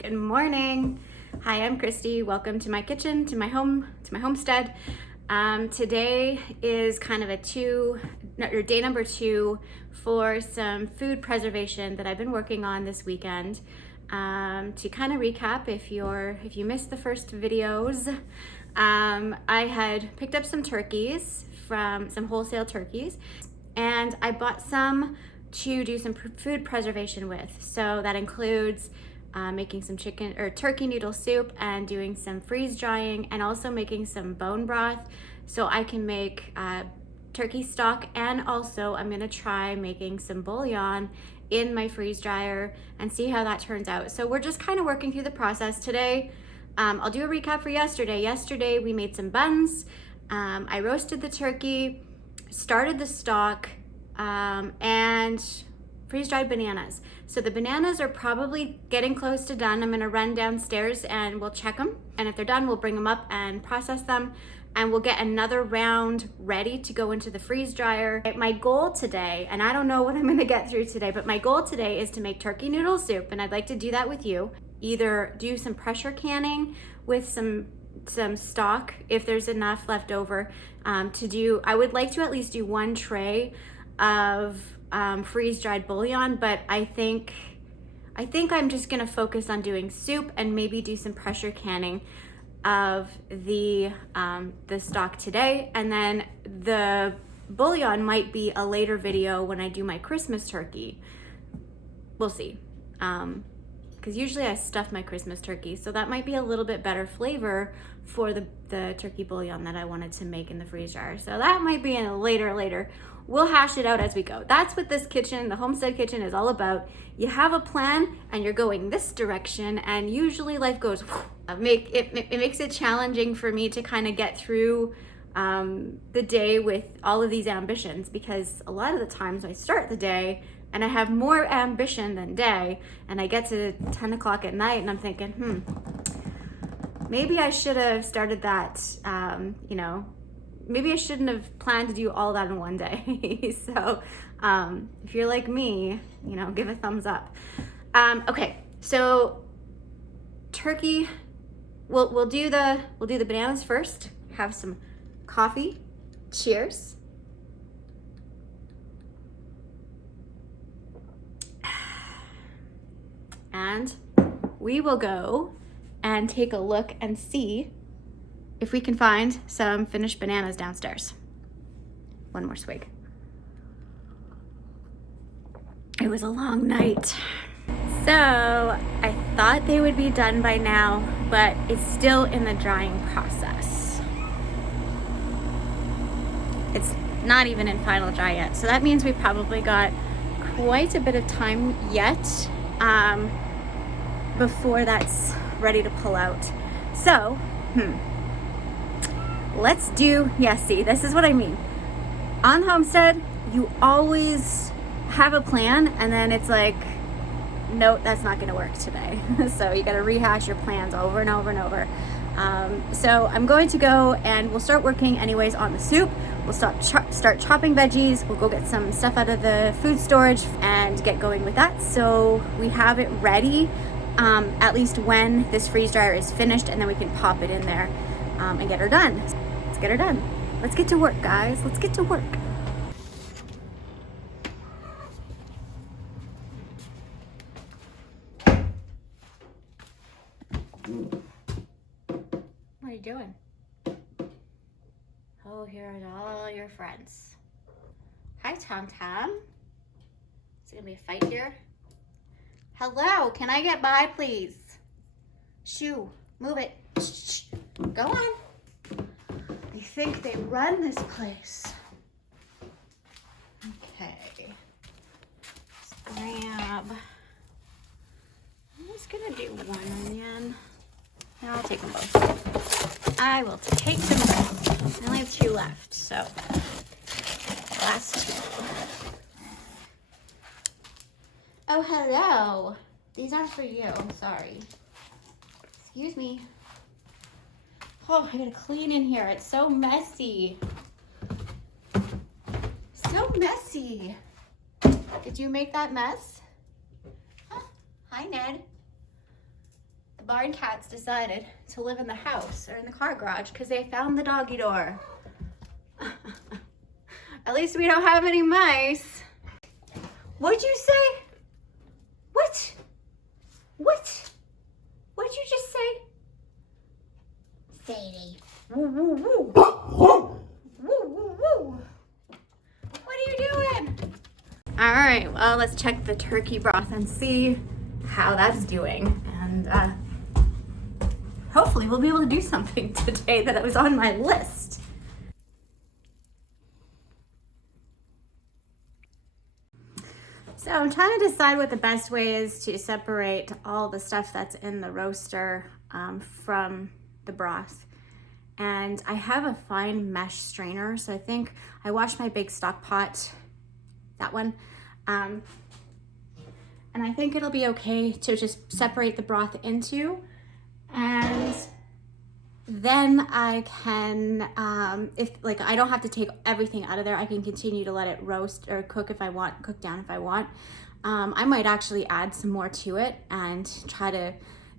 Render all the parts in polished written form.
Good morning. Hi, I'm Christy. Welcome to my kitchen, to my homestead. Today is kind of day number 2 for some food preservation that I've been working on this weekend. To kind of recap, if you missed the first videos, I had picked up some turkeys from some wholesale turkeys, and I bought some to do some food preservation with. So that includes making some chicken or turkey noodle soup and doing some freeze drying, and also making some bone broth so I can make turkey stock. And also I'm gonna try making some bouillon in my freeze dryer and see how that turns out. So we're just kind of working through the process today. I'll do a recap for yesterday. Yesterday we made some buns. I roasted the turkey, started the stock, and freeze-dried bananas. So the bananas are probably getting close to done. I'm gonna run downstairs and we'll check them. And if they're done, we'll bring them up and process them. And we'll get another round ready to go into the freeze dryer. My goal today, and I don't know what I'm gonna get through today, but my goal today is to make turkey noodle soup. And I'd like to do that with you. Either do some pressure canning with some stock if there's enough left over I would like to at least do 1 tray of freeze-dried bouillon, but I think I'm just gonna focus on doing soup and maybe do some pressure canning of the stock today. And then the bouillon might be a later video when I do my Christmas turkey. We'll see. Because usually I stuff my Christmas turkey, so that might be a little bit better flavor for the turkey bouillon that I wanted to make in the freeze dryer. So that might be in a later. We'll hash it out as we go. That's what this kitchen, the Homestead kitchen, is all about. You have a plan and you're going this direction, and usually life goes, it makes it challenging for me to kind of get through the day with all of these ambitions, because a lot of the times I start the day and I have more ambition than day, and I get to 10 o'clock at night and I'm thinking, maybe I should have started that, maybe I shouldn't have planned to do all that in one day. So if you're like me, give a thumbs up. Okay, so turkey, we'll do the bananas first. Have some coffee. Cheers. And we will go and take a look and see if we can find some finished bananas downstairs. One more swig. It was a long night. So I thought they would be done by now, but it's still in the drying process. It's not even in final dry yet. So that means we probably got quite a bit of time yet before that's ready to pull out. So, let's do, see, this is what I mean. On Homestead, you always have a plan, and then it's like, nope, that's not gonna work today. So you gotta rehash your plans over and over and over. So I'm going to go and we'll start working anyways on the soup. We'll start chopping veggies. We'll go get some stuff out of the food storage and get going with that, so we have it ready at least when this freeze dryer is finished, and then we can pop it in there and get her done. Let's get her done. Let's get to work, guys. Let's get to work. What are you doing? Oh, here are all your friends. Hi, Tom Tom. Is it gonna be a fight here? Hello, can I get by, please? Shoo, move it. Shh, go on. They think they run this place. Okay. Let's grab. I'm just gonna do 1 onion. No, I'll take them both. I will take them both. I only have 2 left, so last 2. Oh, hello. These aren't for you. I'm sorry. Excuse me. Oh, I gotta clean in here. It's so messy. So messy. Did you make that mess? Huh? Hi, Ned. barn cats decided to live in the house or in the car garage because they found the doggy door. At least we don't have any mice. What'd you say? What? What? What'd you just say? Sadie. Woo, woo, woo. Woo, woo, woo. What are you doing? All right, well, let's check the turkey broth and see how that's doing. And hopefully we'll be able to do something today that was on my list. So I'm trying to decide what the best way is to separate all the stuff that's in the roaster from the broth. And I have a fine mesh strainer, so I think I washed my big stock pot, that one, and I think it'll be okay to just separate the broth into, and then I can, if like I don't have to take everything out of there, I can continue to let it roast or cook if I want, cook down if I want. I might actually add some more to it and try to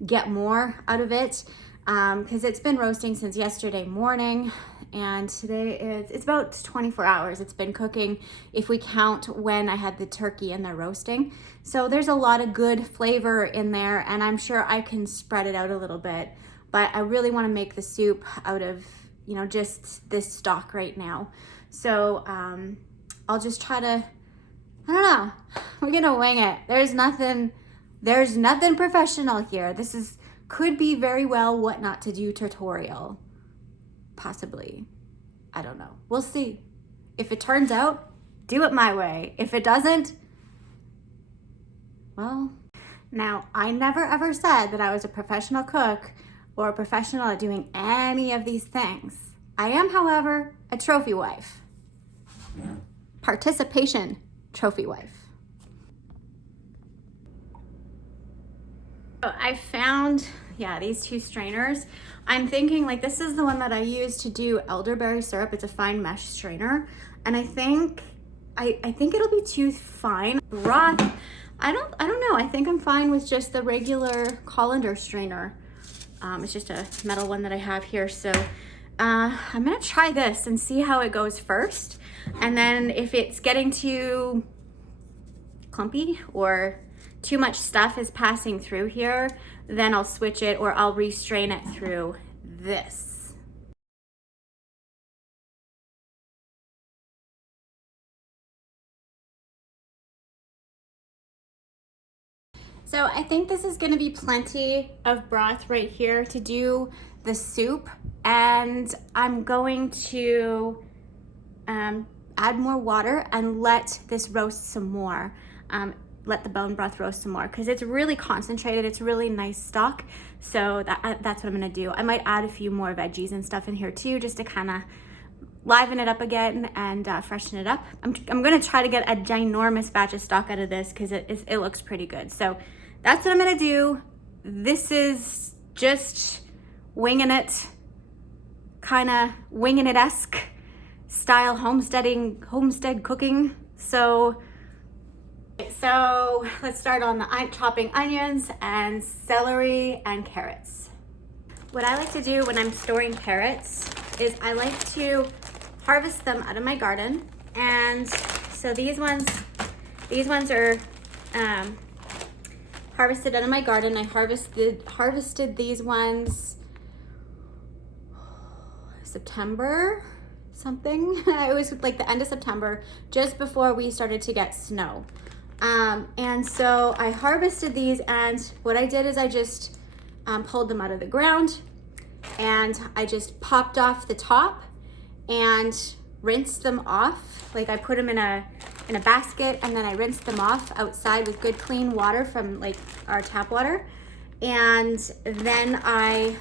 get more out of it, because it's been roasting since yesterday morning, and today it's about 24 hours it's been cooking if we count when I had the turkey in there roasting. So there's a lot of good flavor in there, and I'm sure I can spread it out a little bit, but I really want to make the soup out of, you know, just this stock right now. So I'll just try to, I don't know, we're gonna wing it. There's nothing professional here. This could be very well what not to do tutorial, possibly. I don't know, we'll see. If it turns out, do it my way. If it doesn't, well, now I never ever said that I was a professional cook or a professional at doing any of these things. I am, however, a trophy wife. Participation trophy wife. So I found, these two strainers. I'm thinking like this is the one that I use to do elderberry syrup. It's a fine mesh strainer. And I think it'll be too fine. Broth, I don't know. I think I'm fine with just the regular colander strainer. It's just a metal one that I have here. So I'm gonna try this and see how it goes first. And then if it's getting too clumpy or too much stuff is passing through here, then I'll switch it or I'll restrain it through this. So I think this is gonna be plenty of broth right here to do the soup, and I'm going to add more water and let this roast some more. Let the bone broth roast some more because it's really concentrated. It's really nice stock. So that's what I'm gonna do. I might add a few more veggies and stuff in here too, just to kind of liven it up again and freshen it up. I'm gonna try to get a ginormous batch of stock out of this because it looks pretty good. So that's what I'm gonna do. This is just winging it, kind of winging it-esque style homestead cooking. So let's start on the chopping onions and celery and carrots. What I like to do when I'm storing carrots is I like to harvest them out of my garden. And so these ones are harvested out of my garden. I harvested these ones September something. It was like the end of September, just before we started to get snow. And so I harvested these, and what I did is I just pulled them out of the ground, and I just popped off the top and rinsed them off. Like I put them in a basket, and then I rinsed them off outside with good clean water from like our tap water. And then I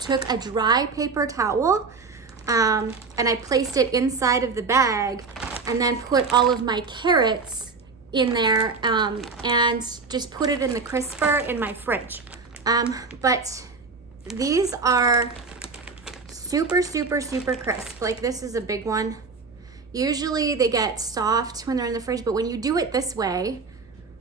took a dry paper towel and I placed it inside of the bag, and then put all of my carrots in there and just put it in the crisper in my fridge. But these are super, super, super crisp. Like this is a big one. Usually they get soft when they're in the fridge, but when you do it this way,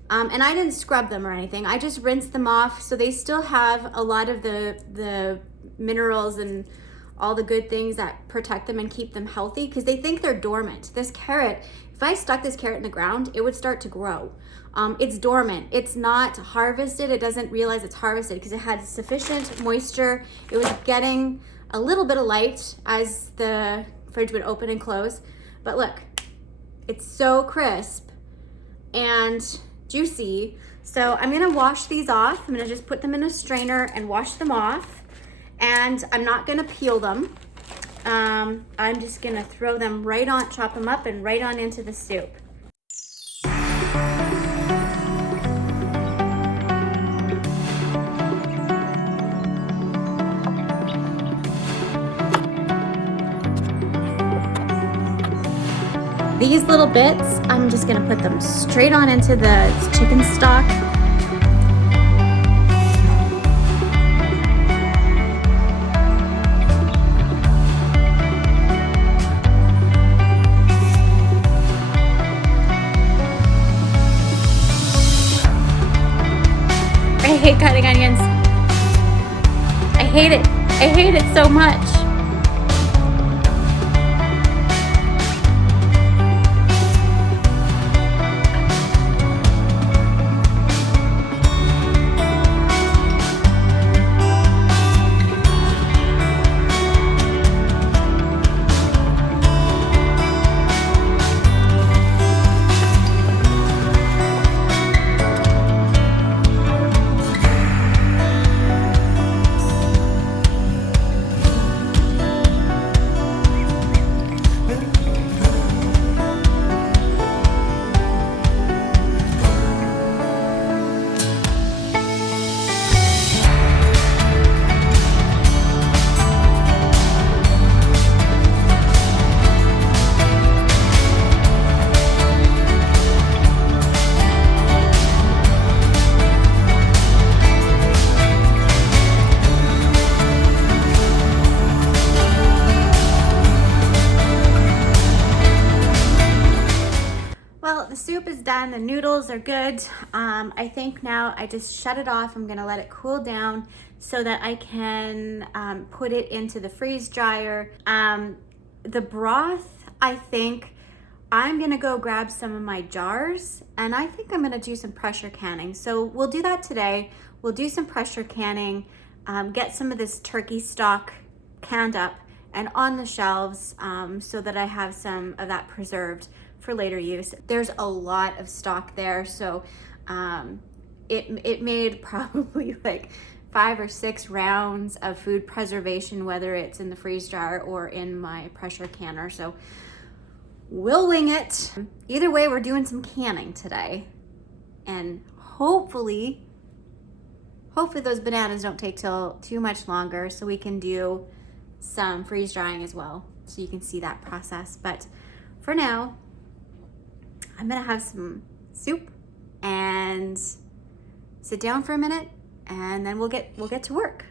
And I didn't scrub them or anything. I just rinsed them off, so they still have a lot of the minerals and all the good things that protect them and keep them healthy, because they think they're dormant. This carrot, if I stuck this carrot in the ground, it would start to grow. It's dormant. It's not harvested. It doesn't realize it's harvested because it had sufficient moisture. It was getting a little bit of light as the fridge would open and close. But look, it's so crisp and juicy. So I'm gonna wash these off. I'm gonna just put them in a strainer and wash them off. And I'm not gonna peel them. I'm just gonna throw them right on, chop them up and right on into the soup. These little bits, I'm just gonna put them straight on into the chicken stock. I hate cutting onions. I hate it. I hate it so much. The soup is done, the noodles are good. I think now I just shut it off. I'm gonna let it cool down so that I can put it into the freeze dryer. The broth, I think I'm gonna go grab some of my jars, and I think I'm gonna do some pressure canning. So we'll do that today. We'll do some pressure canning, get some of this turkey stock canned up and on the shelves so that I have some of that preserved for later use. There's a lot of stock there, so it made probably like 5 or 6 rounds of food preservation, whether it's in the freeze dryer or in my pressure canner. So we'll wing it. Either way, we're doing some canning today, and hopefully those bananas don't take too much longer, so we can do some freeze drying as well, so you can see that process. But for now, I'm gonna have some soup and sit down for a minute, and then we'll get to work.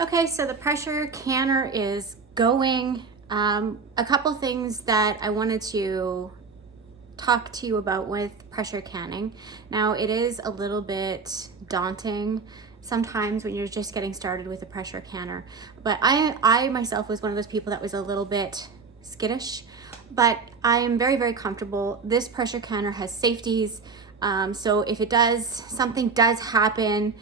Okay, so the pressure canner is going. A couple things that I wanted to talk to you about with pressure canning. Now, it is a little bit daunting sometimes when you're just getting started with a pressure canner, but I myself was one of those people that was a little bit skittish, but I am very, very comfortable. This pressure canner has safeties, so if something does happen,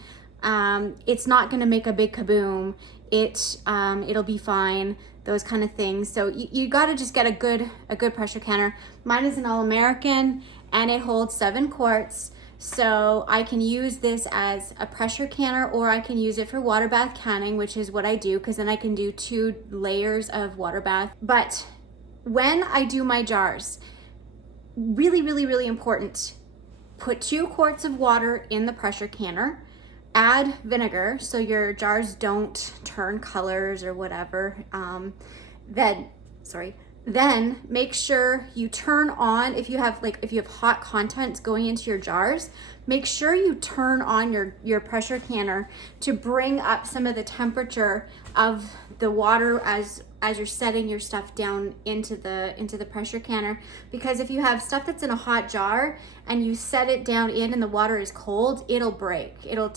it's not going to make a big kaboom. It'll be fine, those kind of things. So you got to just get a good pressure canner. Mine is an All-American and it holds 7 quarts. So I can use this as a pressure canner, or I can use it for water bath canning, which is what I do, because then I can do 2 layers of water bath. But when I do my jars, really, really, really important, put 2 quarts of water in the pressure canner. Add vinegar so your jars don't turn colors or whatever. Then make sure you turn on, if you have hot contents going into your jars, make sure you turn on your pressure canner to bring up some of the temperature of the water as you're setting your stuff down into the pressure canner. Because if you have stuff that's in a hot jar and you set it down in and the water is cold, it'll break. It'll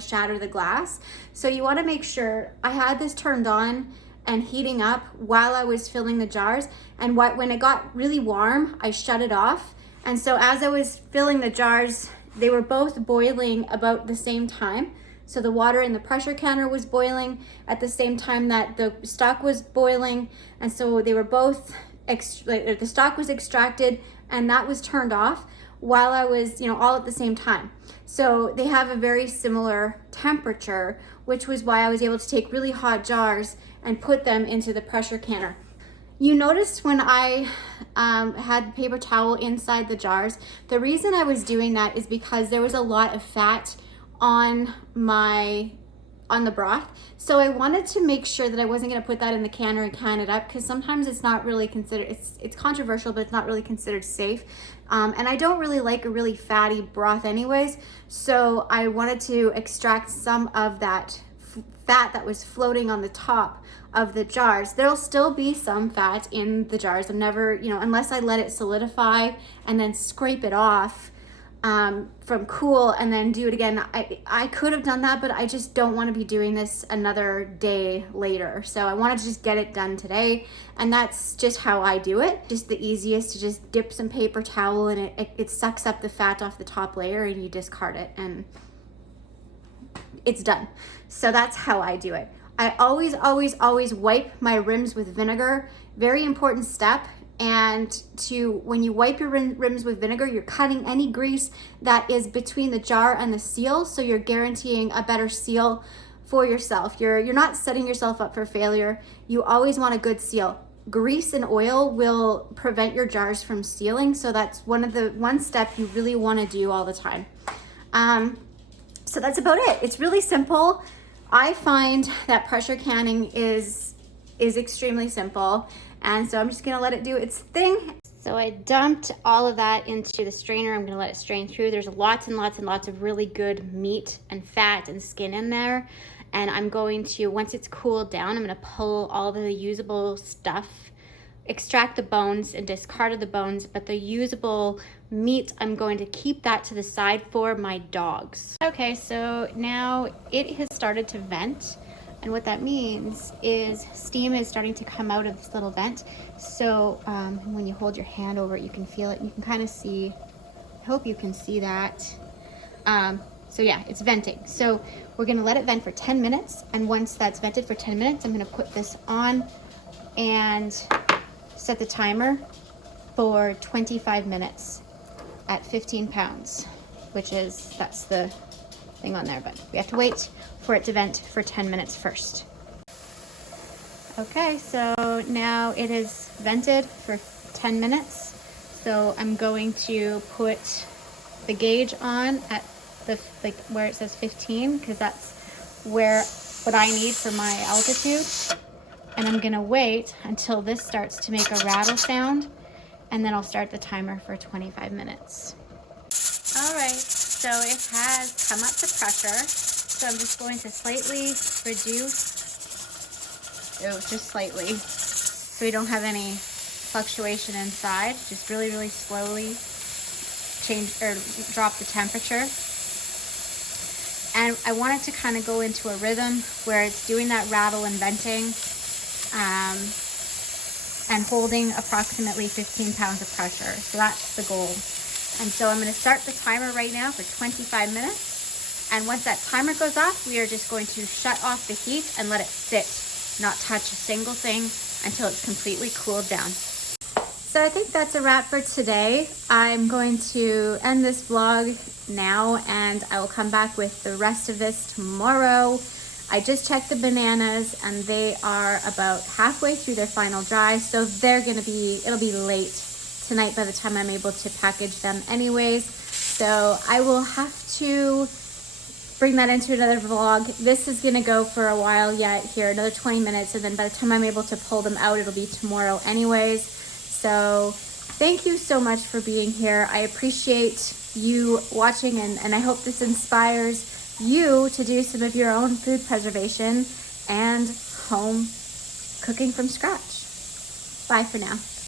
shatter the glass. So you want to make sure. I had this turned on and heating up while I was filling the jars, and when it got really warm, I shut it off. And so as I was filling the jars, they were both boiling about the same time. So the water in the pressure canner was boiling at the same time that the stock was boiling. And so they were both, the stock was extracted and that was turned off while I was, all at the same time. So they have a very similar temperature, which was why I was able to take really hot jars and put them into the pressure canner. You noticed when I had paper towel inside the jars, the reason I was doing that is because there was a lot of fat on the broth. So I wanted to make sure that I wasn't going to put that in the canner and can it up, because sometimes it's not really considered, it's controversial, but it's not really considered safe. And I don't really like a really fatty broth anyways. So I wanted to extract some of that fat that was floating on the top of the jars. There'll still be some fat in the jars. I'm never, unless I let it solidify and then scrape it off from cool and then do it again. I could have done that, but I just don't want to be doing this another day later. So I wanted to just get it done today, and that's just how I do it. Just the easiest to just dip some paper towel and it sucks up the fat off the top layer and you discard it and it's done. So that's how I do it. I always wipe my rims with vinegar. Very important step. And when you wipe your rims with vinegar, you're cutting any grease that is between the jar and the seal, so you're guaranteeing a better seal for yourself. You're not setting yourself up for failure. You always want a good seal. Grease and oil will prevent your jars from sealing, so that's one step you really want to do all the time. So that's about it. It's really simple. I find that pressure canning is extremely simple. And so I'm just gonna let it do its thing. So I dumped all of that into the strainer. I'm gonna let it strain through. There's lots and lots and lots of really good meat and fat and skin in there. And I'm going to, once it's cooled down, I'm gonna pull all the usable stuff, extract the bones and discard the bones, but the usable meat, I'm going to keep that to the side for my dogs. Okay, so now it has started to vent. And what that means is steam is starting to come out of this little vent. So when you hold your hand over it, you can feel it. You can kind of see, I hope you can see that. So yeah, it's venting. So we're gonna let it vent for 10 minutes. And once that's vented for 10 minutes, I'm gonna put this on and set the timer for 25 minutes at 15 pounds, that's the thing on there, but we have to wait for it to vent for 10 minutes first. Okay, so now it is vented for 10 minutes. So I'm going to put the gauge on at where it says 15, because that's what I need for my altitude. And I'm gonna wait until this starts to make a rattle sound, and then I'll start the timer for 25 minutes. All right, so it has come up to pressure. So I'm just going to slightly reduce just slightly, so we don't have any fluctuation inside. Just really, really slowly change or drop the temperature. And I want it to kind of go into a rhythm where it's doing that rattle and venting, and holding approximately 15 pounds of pressure. So that's the goal. And so I'm going to start the timer right now for 25 minutes. And once that timer goes off, we are just going to shut off the heat and let it sit, not touch a single thing until it's completely cooled down. So I think that's a wrap for today. I'm going to end this vlog now, and I will come back with the rest of this tomorrow. I just checked the bananas and they are about halfway through their final dry, so it'll be late tonight by the time I'm able to package them anyways. So I will have to bring that into another vlog. This is gonna go for a while yet here, another 20 minutes, and then by the time I'm able to pull them out, it'll be tomorrow anyways. So thank you so much for being here. I appreciate you watching, and I hope this inspires you to do some of your own food preservation and home cooking from scratch. Bye for now.